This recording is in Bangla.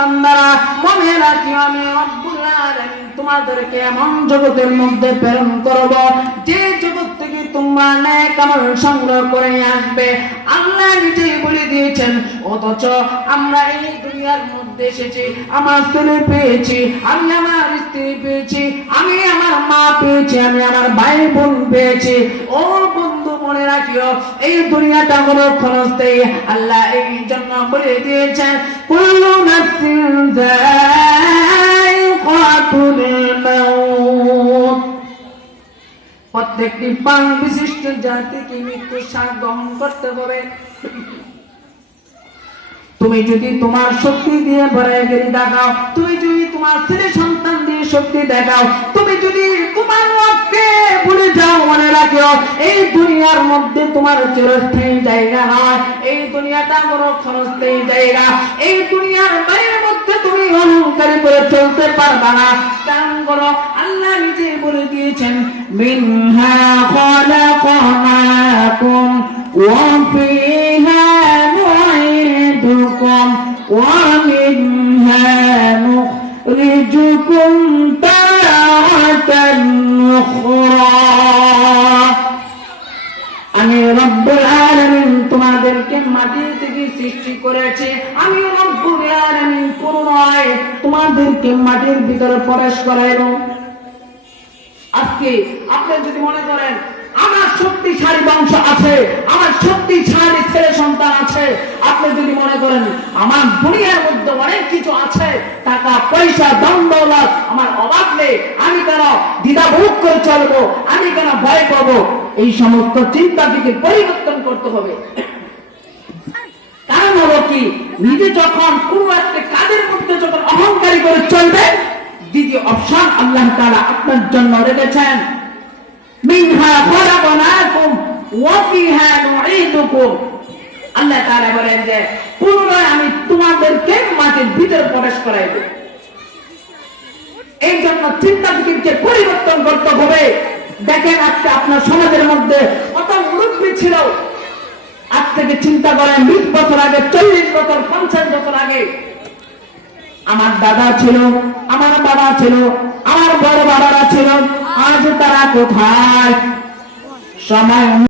বান্দারা মনে রাখিও আমি রব্বুল আলামিন তোমাদেরকে এমন জগতের মধ্যে প্রেরণ করব যে জগৎ থেকে তোমরা নেক আমল সংগ্রহ করে আসবে। আল্লাহ নিজেই বলে দিয়েছেন, অথচ আমরা এই দুনিয়ার মধ্যে এসেছি, আমার ছেলে পেয়েছি, আমি আমার স্ত্রী পেয়েছি, আমি আমার মা পেয়েছি, আমি আমার ভাই বোন পেয়েছি। ও বন্ধু মনে রাখিও এই দুনিয়াটা কোনো ক্ষণস্থায়ী। আল্লাহ এই জন্য বলে দিয়েছেন, কুল্লু নাফসিন যায়িকাতুল মাউত, প্রত্যেকটি প্রাণ বিশিষ্ট জাতিকে মৃত্যুর স্বাদ গ্রহণ করতে হবে। তুমি যদি তোমার শক্তি দিয়ে বাড়াইগিরি দেখাও, তুমি যদি তোমার ছেলে সন্তান দিয়ে শক্তি দেখাও, তুমি যদি তোমার রবকে ভুলে যাও, মনে রাখিও এই দুনিয়ার মধ্যে তোমার চিরস্থায়ী জায়গা নয়, এই দুনিয়াটা বড় ক্ষণস্থায়ী জায়গা। এই দুনিয়ার বাইরের মধ্যে তুমি অহংকারী করে চলতে পারবা না। কারণ করো আল্লাহ নিজে বলে দিয়েছেন, মিনহা খালাকনাকুম ওয়া ফিহা নুঈদুকুম ওয়া মিনহা নুখরিজুকুম তারাতান উখরা। আমি রব্বুল আলামিন তোমাদেরকে মাটি থেকে সৃষ্টি করেছি, আমি রব্বুল আলামিন করুণায় তোমাদেরকে মাটির ভিতরে প্রবেশ করাইব। আজকে আপনি যদি মনে করেন আমার শক্তিশালী বংশ আছে, আমার শক্তিশালী ছেলে সন্তান আছে, আপনি যদি মনে করেন আমার দুনিয়ার মধ্যে অনেক কিছু আছে, টাকা পয়সা ধন দৌলত, আমার অভাব নেই, আমি কেন দ্বিধাবোধ করে চলবো, আমি কেন ভয় পাবো, এই সমস্ত চিন্তা থেকে পরিবর্তন করতে হবে। কারণ হলো কি, নিজে যখন কোন একটা কাজের মধ্যে যখন অহংকারী করে চলবে, দ্বিতীয় অপশন আল্লাহ তাআলা আপনার জন্য রেখেছেন, মিনহা খালাকনাকুম ওয়া ফিহা নুঈদুকুম। আল্লাহ তাআলা বলেন যে পুনরায় আমি তোমাদেরকে মাটির ভিতরে প্রবেশ করাইব। এই জন্য চিন্তা ফিকিরকে পরিবর্তন করতে হবে। দেখেন আজকে আপনার সমাজের মধ্যে কত মুরব্বী ছিল, আজ থেকে চিন্তা করেন 20 বছর আগে, 40 বছর, 50 বছর আগে আমার দাদা ছিল, আমার বাবা ছিল, আমার বড় বাবারা ছিল, আজ তারা কোথায়? সময়